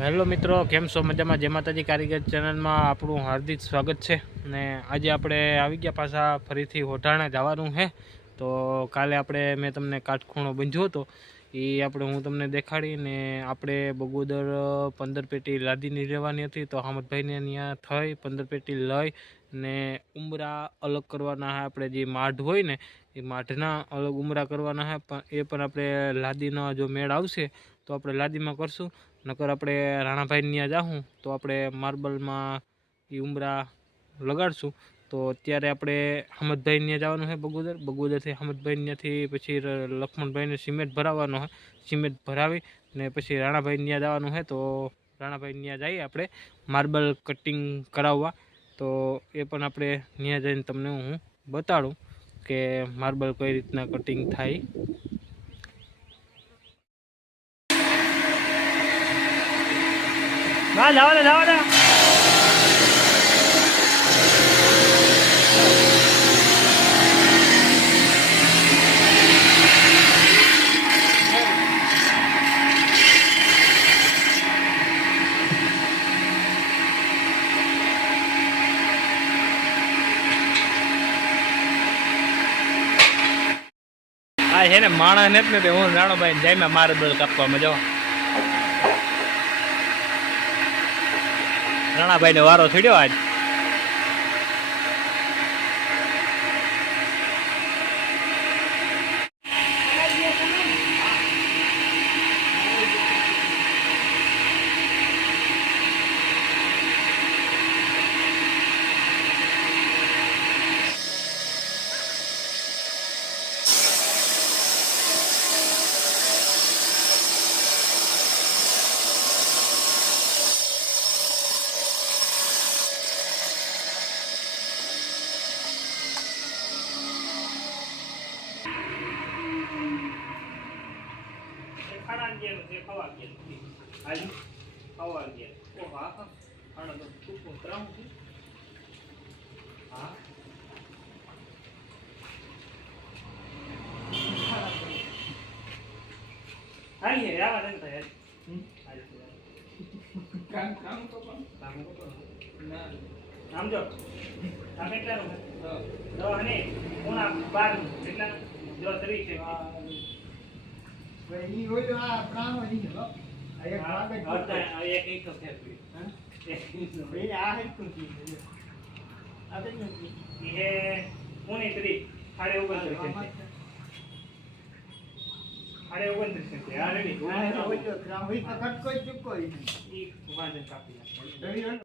Hello મિત્રો, કેમ છો? મજામાં? જય માતાજી કારીગર ચેનલમાં આપણું હાર્દિક સ્વાગત છે. ને આજે આપણે આવી ગયા પાછા ફરીથી હોટાણા જવાનું છે. તો કાલે મેં તમને કાટખૂણો બંધ્યો હતો એ હું તમને દેખાડીને આપણે બગોદર 15 પેટી લાદીની લેવાની હતી. તો હામદભાઈને ત્યાં થઈ 15 પેટી લઈ ને ઉમરા અલગ કરવાના છે. આપણે જે માઢ હોય ને એ માઢના અલગ ઉમરા કરવાના છે, પણ એ પણ આપણે લાદીનો જો મેળ આવશે તો આપણે લાદીમાં કરશું. નકર આપણે રાણાભાઈ ત્યાં જાઉં તો આપણે માર્બલમાં એ ઉમરા લગાડશું. તો અત્યારે આપણે હામદભાઈ ત્યાં જવાનું છે બગોદરથી હામદભાઈ ત્યાંથી પછી લક્ષ્મણભાઈને સિમેન્ટ ભરાવવાનો છે. સિમેન્ટ ભરાવી ને પછી રાણાભાઈ ત્યાં જવાનું છે. તો રાણાભાઈ ત્યાં જઈએ આપણે માર્બલ કટિંગ કરાવવા. તો એ પણ આપણે ત્યાં જઈને તમને હું બતાડું કે માર્બલ કઈ રીતના કટિંગ થાય. હા, જવા દે. આ છે ને માણસ નથી ને હું રાણોભાઈ જાય મેં માર્બલ કાપવામાં જાઉં. રાણાભાઈને વારો થયો આજ. આમ જો આ કેટલાનું છે? અને કોના 12 કેટલા જો 3 છે. ભાઈ ઈ હોય આ પ્રાણ હોય ની હો. આ એક ભાગ જ હતા. આ એક તો છે. હા એ આ હે કુંતી. આ તે નથી એ કોની 3 ખાડે ઉપર છે. ખાડે ઉપર છે. આ રેડી આ હોય તો ગ્રામ હોય તો કટ કોઈ ચૂકો ઈ વાંધે કાપી નાખો.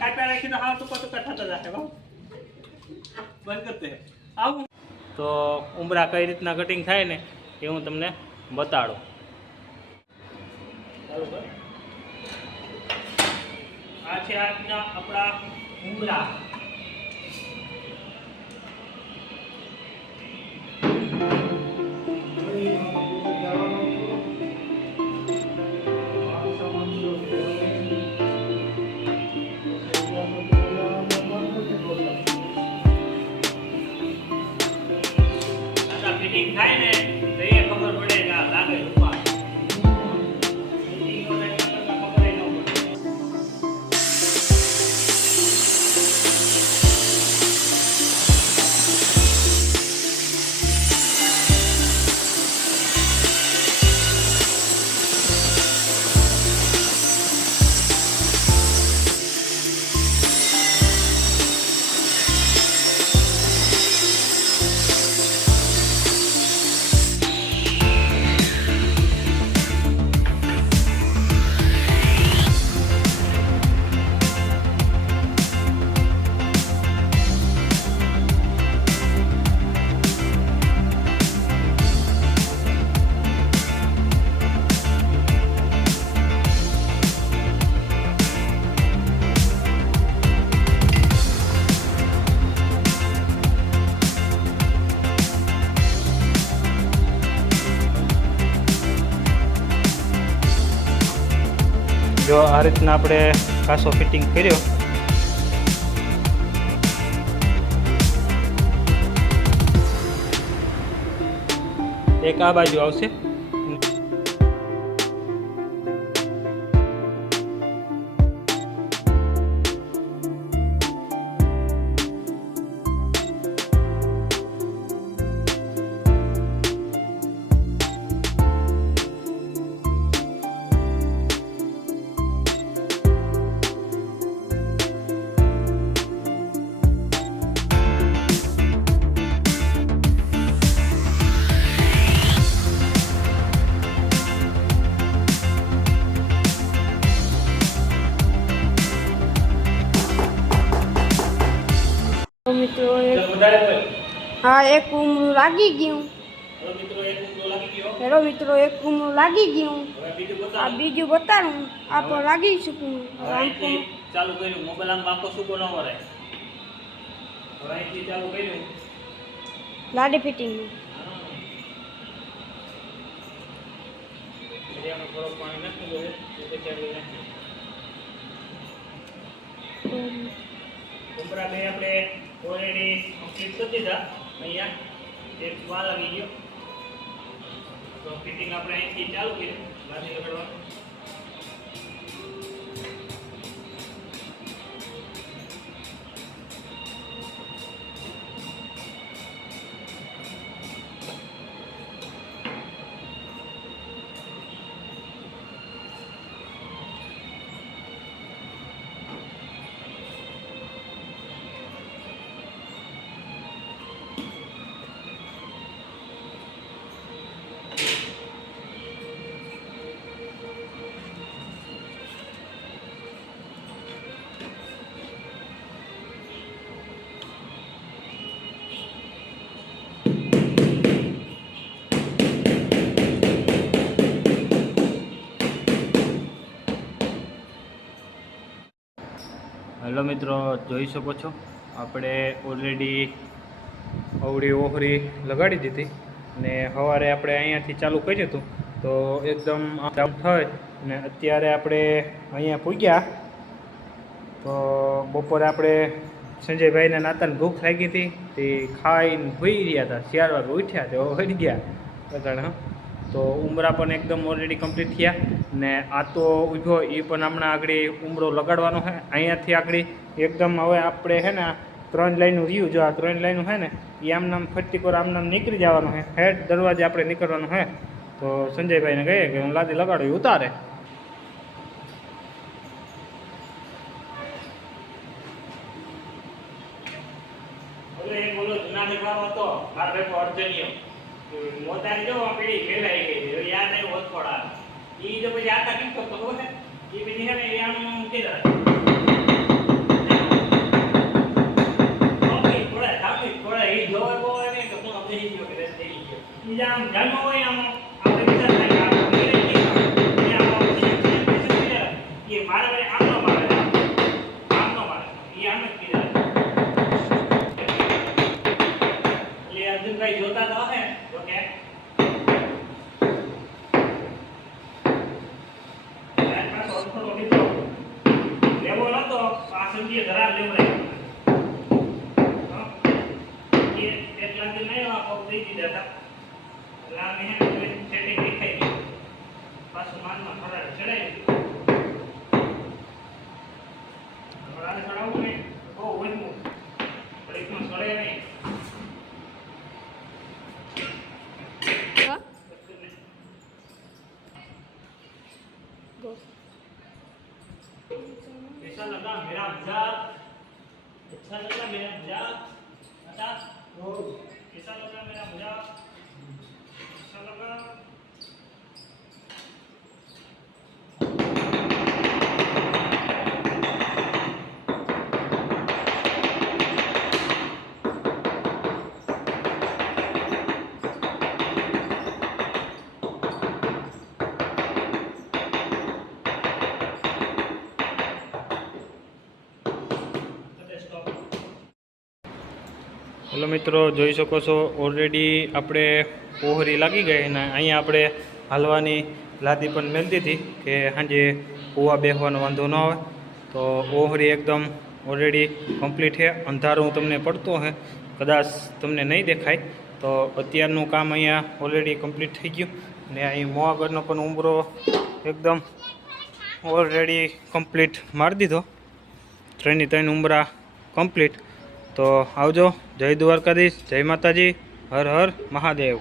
કાપ્યા રાખીને હાવ ટૂંકા થતા જાય બંધ કરતે આવું. તો ઉમરા કઈ રીતના કટિંગ થાય ને એ હું તમને બતાડું. બરાબર, આ છે આજના આપણા ઉમરા. ફિટિંગ થાય ને તો એ ખબર પડે કે આ લાગે રૂપા. જો આ રીતના આપણે કાસો ફિટિંગ કર્યો. એક આ બાજુ આવશે. મિત્રો હા એક ઉમરું લાગી ગયું. હેલો મિત્રો એક ઉમરું લાગી ગયું. આ બીજું બતાડું આ પણ લાગી શકું. ચાલુ કર્યું મોબાઈલ આમ આખો સૂકો ન વરે. હવે અહીંથી ચાલુ કર્યું લાડી ફિટિંગ. એરિયામાં થોડો પાણી નાખી દઈએ તો ચાલી નાખીએ. ઉમરા બે આપણે ઓલરેડી કમ્પ્લીટ કરી દીધા. અહીંયા એક વાર લાગી ગયો તો ફિટિંગ આપણે અહીંથી ચાલુ કર્યું લાદી લગાડવાનું. હેલો મિત્રો, જોઈ શકો છો આપણે ઓલરેડી અવળી ઓહરી લગાડી દીધી ને સવારે આપણે અહીંયાથી ચાલુ કર્યું હતું તો એકદમ ડાઉન થઈ ને અત્યારે આપણે અહીંયા પૂગ્યા. તો બપોરે આપણે સંજયભાઈને નાતાને ભૂખ લાગી હતી તે ખાઈને હોઈ રહ્યા હતા. 4 વાગે ઉઠ્યા તે હોઈ ગયા બધાને. તો ઉમરા પણ એકદમ ઓલરેડી કમ્પ્લીટ થયા ને આ તો ઊભો એ પણ હમણાં આગળ ઉમરો લગાડવાનો છે. અહીંયાથી આગળ એકદમ હવે આપણે છે ને 3 લાઈનનું રહ્યું. જો આ 3 લાઈનું છે ને એ આમનામ ફટતી પર આમનામ નીકળી જવાનું છે. હેડ દરવાજે આપણે નીકળવાનું છે. તો સંજયભાઈને કહીએ કે હું લાદી લગાડો એ ઉતારે. મોતાની જો પેલી ફેલાઈ ગઈ યાદ આવ્યું હોત થોડા ઈ જો પછી આતા કેમ કરતો ખબર છે ઈ બીજી છે ને એ આમ મૂકી દે સુધી ઘરા લેવરાય હા એ એક લાગે નહીં આ પગ દઈ દીધા હતા એટલે આ મેં સેટિંગ દેખાઈ ગયું પાછું માનમાં ફરાડ ચડાવી ફરાડ ચડાવવું ને બહુ વનવું પણ એકમાં સડે નહીં कैसा लगा मेरा मजाक अच्छा लगा मेरा मजाक अच्छा कैसा लगा मेरा मजाक अच्छा लगा હેલો મિત્રો, જોઈ શકો છો ઓલરેડી આપણે પોહરી લાગી ગઈ અને અહીંયા આપણે હાલવાની લાદી પણ મેળવી હતી કે સાંજે કૂવા બેસવાનો વાંધો ન આવે. તો પોહરી એકદમ ઓલરેડી કમ્પ્લીટ છે. અંધારું તમને પડતું હે, કદાચ તમને નહીં દેખાય. તો અત્યારનું કામ અહીંયા ઓલરેડી કમ્પ્લીટ થઈ ગયું અને અહીં મોઆગરનો પણ ઉંબરો એકદમ ઓલરેડી કમ્પ્લીટ મારી દીધો. 3 ઉંબરા કમ્પ્લીટ. તો આવજો. જય દ્વારકાધીશ, જય માતાજી, હર હર મહાદેવ.